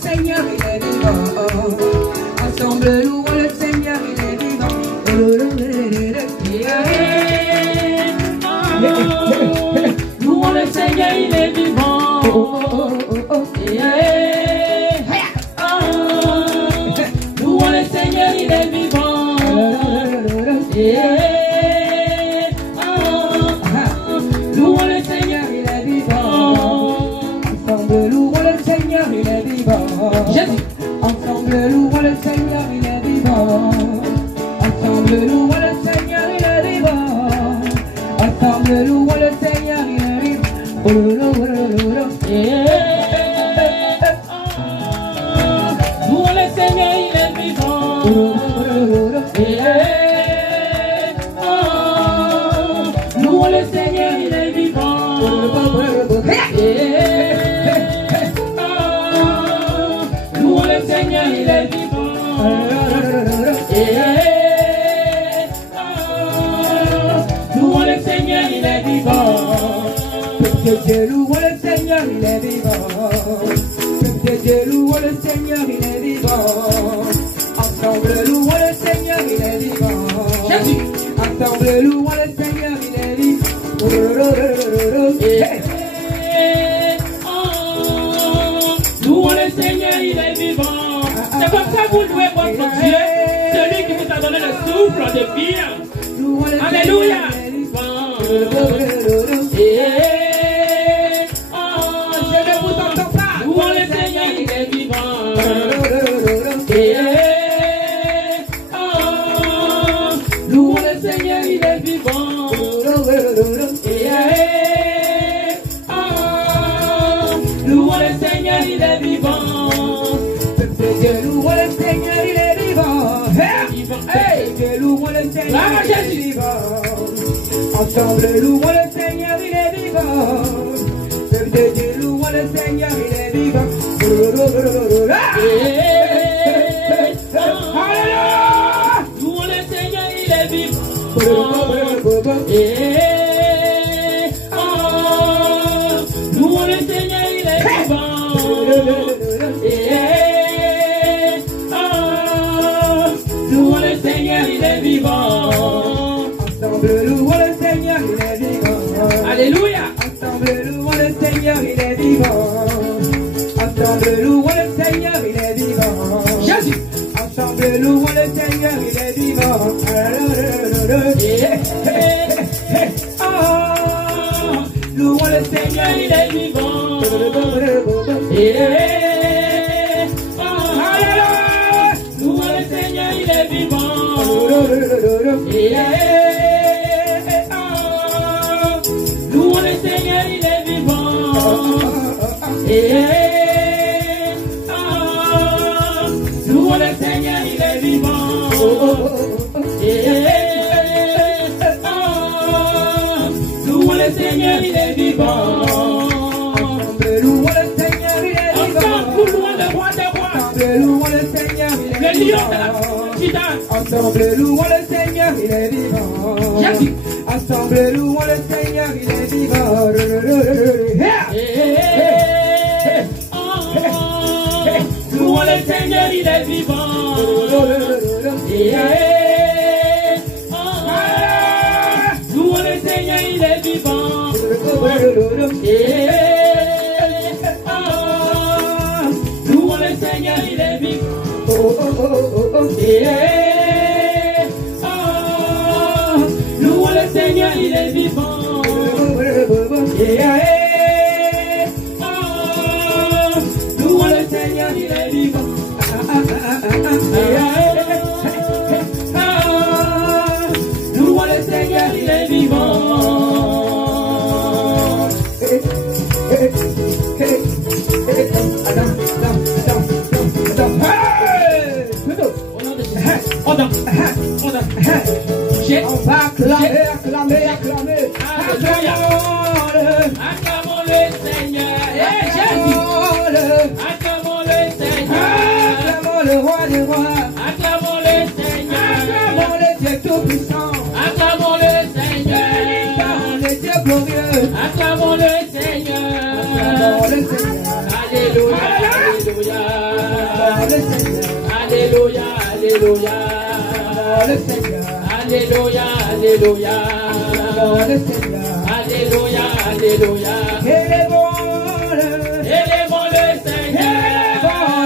Seigneur, il est vivant. Ensemble, louons le Seigneur, il est vivant. Louons le Seigneur, il est vivant. Louons le Seigneur, il est vivant. Louons le Seigneur, il est vivant. Ensemble, louons le Seigneur, il est vivant. Ensemble, louons le Seigneur, il est vivant. Ensemble, louons le Seigneur, il est vivant. Ensemble, louons le Seigneur, il est vivant. Louons le Seigneur, il est vivant. Louons le Seigneur, il est vivant. Louons le Seigneur, il est vivant. Louons le Seigneur, il est vivant. Dieu loue le Seigneur, il est vivant. Dieu loue le Seigneur, il est vivant. Ensemble, louons le Seigneur, il est vivant. Ensemble, louons le Seigneur, il est vivant. Louons le Seigneur, il est vivant. C'est comme ça que vous louez votre Dieu, celui qui vous a donné le souffle de vie. Alléluia. Je ne vous entends pas. Louons le Seigneur, il est vivant. Louons le Seigneur, il est vivant. Louons le Seigneur, il est vivant. Dieu loue le Seigneur, il est vivant. Dieu loue le Seigneur, il est vivant. Ensemble, louons le Seigneur, il est vivant. Dieu loue le Seigneur, il est vivant. Louons le Seigneur, il est vivant. Louons le Seigneur, il est vivant. Louons le Seigneur, il est vivant. Ensemble, louons le Seigneur, il est vivant. Alléluia. Ensemble, louons le Seigneur, il est vivant. Ensemble, louons le Seigneur, il est vivant. Jésus. Ensemble, louons le Seigneur, il est vivant. Louons le Seigneur, il est vivant. Louons le Seigneur, il est vivant. Louons le Seigneur, il est vivant. Louons le Seigneur, il est vivant. Louons le Seigneur, il est vivant. Louons le Seigneur, il est vivant. Ensemble, nous louons le roi des rois. Louons le Seigneur, il est Le lion de la vivant. gitane. Ensemble, louons le Seigneur, il est vivant. Jésus. Ensemble, louons le Seigneur, il est vivant. Louons le Seigneur, il est vivant. Louons le Seigneur, il est vivant. Louons le Seigneur, il est vivant. Louons le Seigneur, il est vivant. Louons le Seigneur, il est vivant. Louons le Seigneur, il est vivant. On va acclamer, acclamer, acclamer. Acclamons le Seigneur. Acclamons le Seigneur. Acclamons le roi des rois. Acclamons le Seigneur. Acclamons le Dieu tout-puissant. Acclamons le Seigneur. Acclamons le Dieu glorieux. Acclamons le Seigneur. Acclamons le Seigneur. Alléluia. Alléluia. le Seigneur. Alléluia, Alléluia. Le Seigneur. Alléluia, Alléluia. Le Seigneur. Alléluia, Alléluia. Élevons le Seigneur.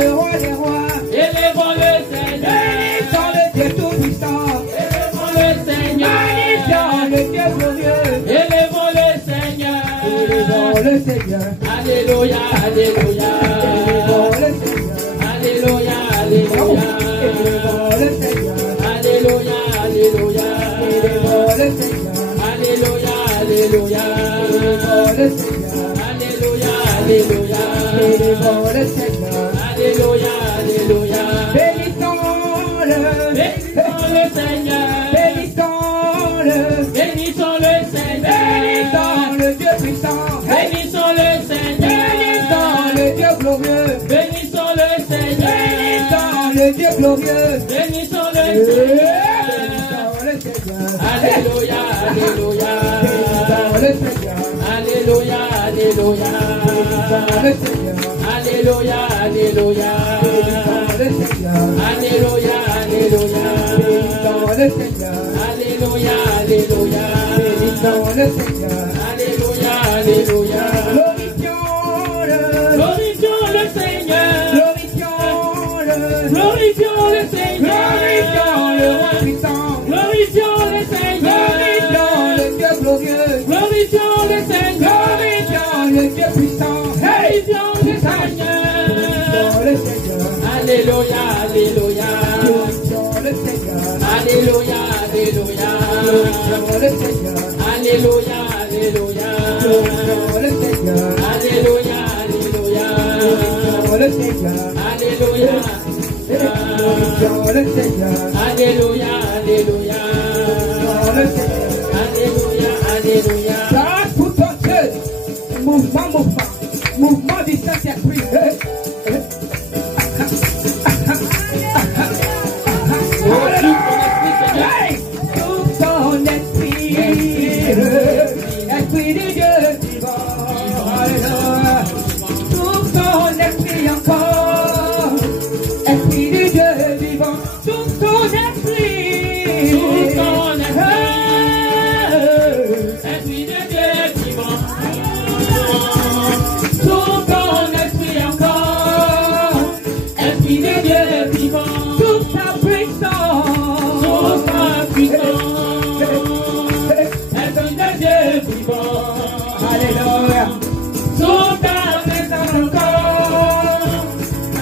Le roi des rois. Élevons le Seigneur. Bénissons le Dieu tout-puissant. Élevons le Seigneur. Bénissons le Dieu glorieux. Élevons le Seigneur. Élevons le Seigneur. Alléluia, Alléluia. Élevons le Seigneur. Alléluia, Alléluia. Élevons le Seigneur. Alléluia, Alléluia. Élevons le Seigneur. Alléluia, Alléluia. Élevons le Seigneur. Alléluia, Alléluia. Élevons le Seigneur. Alléluia, Alléluia. Bénissons-le. Bénissons le Seigneur. Bénissons-le. Bénissons le Seigneur. Bénissons le Dieu puissant. Bénissons le Seigneur. Bénissons le Dieu glorieux. Bénissons le Seigneur. Bénissons le Dieu glorieux. Bénissons le Seigneur. Bénissons le Seigneur. Alléluia, Alléluia. Bénissons le Seigneur. Alléluia, Alléluia. Bénissons le Seigneur. Alléluia, Alléluia. Bénissons le Seigneur. Alléluia, Alléluia. Bénissons le Seigneur. Alléluia, Alléluia. Bénissons le Seigneur. Alléluia, Alléluia. Glorifions-le. Glorifions le Seigneur. Glorifions-le. Glorifions le Seigneur. Glorifions le roi puissant. Glorifions le Seigneur. Glorifions le Dieu glorieux. Glorifions le Seigneur. Glorifions le Dieu puissant. Glorifions le Seigneur. Glorifions le Seigneur. Alléluia, Alléluia. Glorifions le Seigneur. Alléluia, Alléluia. Glorifions le Seigneur. Alléluia, Alléluia. Glorifions le Seigneur. Alléluia, Alléluia. Glorifions le Seigneur. Alléluia. Glorifions le Seigneur. Alléluia, Alléluia. Glorifions le Seigneur. Alléluia, Alléluia. Grâce pour ton Dieu. Mouvement, mouvement. Mouvement du Saint-Esprit. Tout ton esprit. Esprit de Dieu vivant. Alléluia. Tout ton esprit encore. Esprit de Dieu vivant. Tout ton esprit. Tout ton esprit. Esprit de Dieu vivant. Tout ton esprit encore. Esprit de Dieu vivant. Toute ta puissance. Toute ta puissance. Esprit de Dieu vivant. Alléluia. Toute ta puissance encore.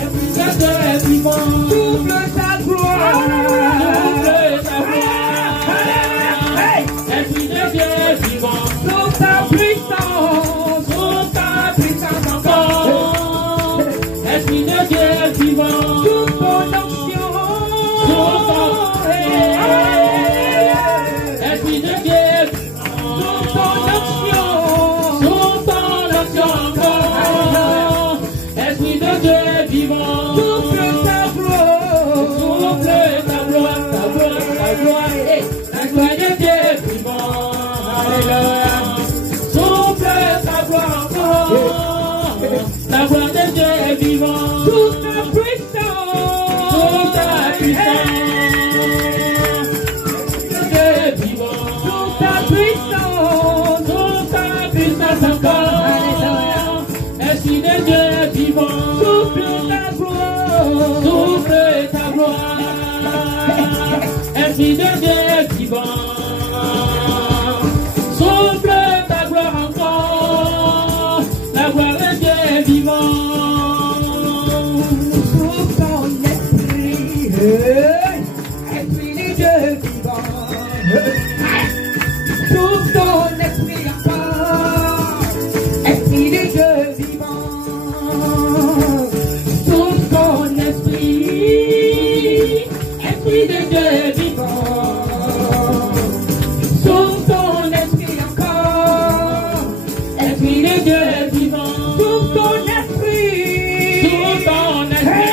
Esprit de Dieu vivant. Souffle ta gloire. Souffle ta gloire. Esprit de Dieu vivant. Toute ta puissance. Toute ta puissance encore. Esprit de Dieu vivant. Toute ton onction. Toute ton Esprit de Dieu vivant. Toute ton onction. Toute ton onction encore. Esprit de Dieu vivant. Souffle ta gloire. Souffle ta gloire, ta gloire, ta gloire. La gloire de Dieu vivant. Alléluia. Souffle ta gloire encore. La gloire de Dieu vivant. Toute ta puissance. Toute ta puissance. Dieu vivant. Toute ta puissance. Toute ta puissance encore. Esprit de Dieu vivant. Souffle ta gloire. Souffle ta gloire. Esprit de Dieu vivant. Souffle ta gloire encore. La gloire de Dieu vivant. Souffle ton esprit. Esprit de Dieu vivant. Souffle ton esprit encore. Esprit de Dieu vivant. Souffle ton esprit. Esprit de Dieu vivant. Souffle ton esprit encore. Esprit de Dieu vivant. Souffle ton esprit. Souffle ton esprit.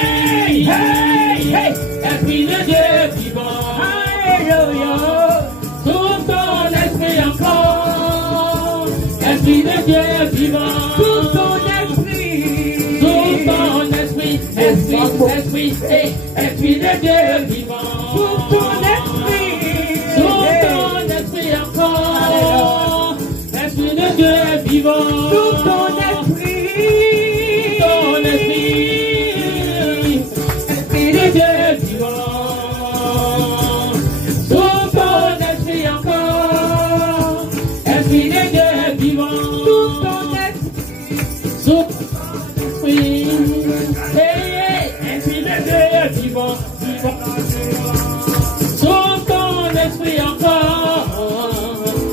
Hey, hey, hey. Esprit de Dieu vivant. Alléluia. Souffle ton esprit encore. Esprit de Dieu vivant. Souffle ton esprit. Souffle ton esprit. Esprit esprit, esprit de Dieu vivant. Sous ton esprit encore. Esprit de Dieu vivant. Sous ton esprit. Esprit de Dieu vivant. Sous ton esprit encore. Esprit de Dieu vivant. Sous ton esprit. Sous ton esprit. Esprit de Dieu vivant. Sous ton esprit encore.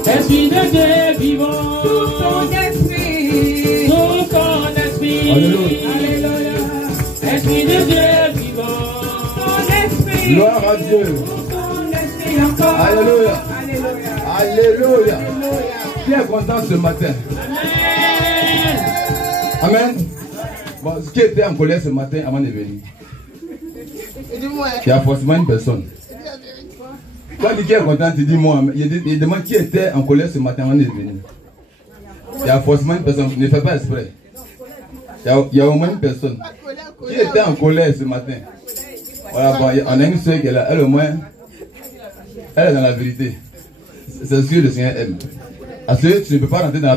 Esprit de Dieu vivant. Sous ton esprit. Sous ton esprit. Alléluia. Esprit de Dieu vivant. Ton esprit. Gloire à Dieu. Ton esprit encore. Alléluia. Alléluia. Alléluia. Qui est content ce matin? Amen. Amen. Bon, qui était en colère ce matin avant de venir? Il y a forcément une personne. Toi, qui est content, tu dis moi. Il demande qui était en colère ce matin avant de venir. Il y a forcément une personne. Ne fais pas exprès. Il y a au moins une personne. Qui était en colère ce matin? Voilà, bon, on a une soeur qui est là. Elle au moins, elle est dans la vérité. C'est ce que le Seigneur aime. À ce que tu ne peux pas rentrer dans la